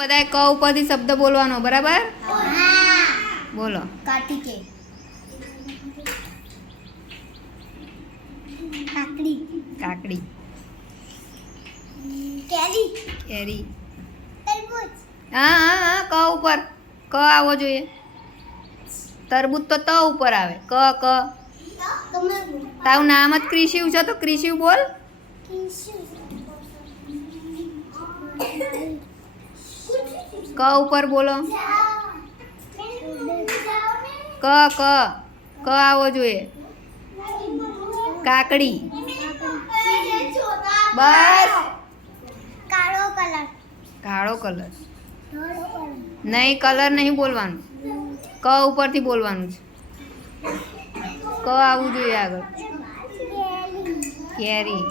બધાએ ક ઉપરથી શબ્દ બોલવાનો બરાબર? બોલો. કાર્તિકે, કાકડી, કાકડી, કેરી, કેરી. તરબૂચ, હા હા હા ક ઉપર ક આવવો જોઈએ. તરબૂચ તો ત ઉપર આવે. ક ક કમળ, તારું નામ જ ક્રિશિવ છે તો ક્રિશિવ બોલ. ક ઉપર બોલો. ક ક ક આવવો જોઈએ. કાકડી. બસ. કાળો કલર, કાળો કલર નહીં, કલર નહીં બોલવાનું. ક ઉપરથી બોલવાનું છે. ક આવવું જોઈએ આગળ. કેરી,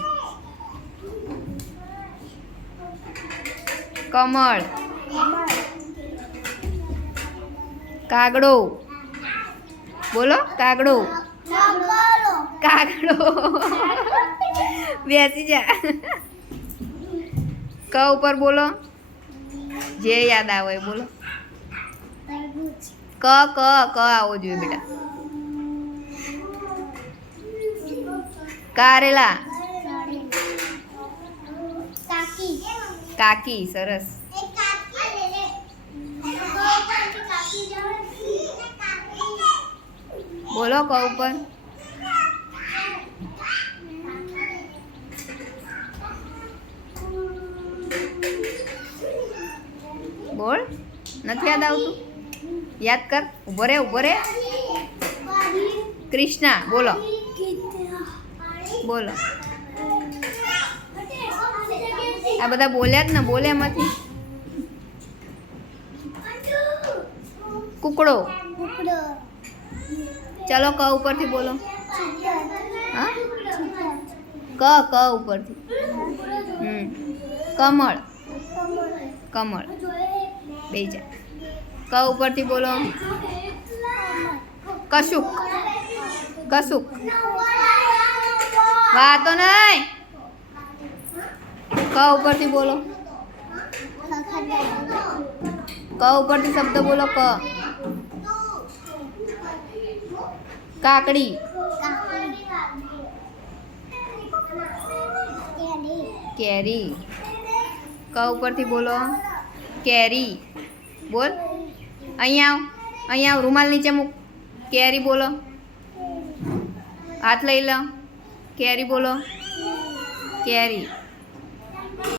કમળ, કાગડો. બોલો કાગડો. કાગડો. બેસી જા. ક ઉપર બોલો. જે યાદ આવે એ બોલો. તરબૂચ, ક ક ક આવવો જોઈએ બેટા. કારેલા, કાકી, કાકી. સરસ. બોલો ક ઉપર. બોલ. નથી યાદ આવતું? યાદ કર. ઉભો રે ઉભો રે. કૃષ્ણા. બોલો બોલો. આ બધા બોલ્યા જ ને, બોલે એમાંથી. કુકડો. ચલો ક ઉપરથી બોલો. હા ક ક ઉપરથી. કમળ. કમળ. બે જા. ક ઉપરથી બોલો. કશુક. કશુક. વાતો નહીં. ક ઉપરથી બોલો. ક ઉપરથી શબ્દ બોલો. ક. કાકડી. કેરી. ક ઉપરથી બોલો. કેરી. બોલ. અહીંયા આવ. અહીંયા આવ. રૂમાલ નીચે મૂક. કેરી બોલો. હાથ લઈ લો. કેરી બોલો. કેરી.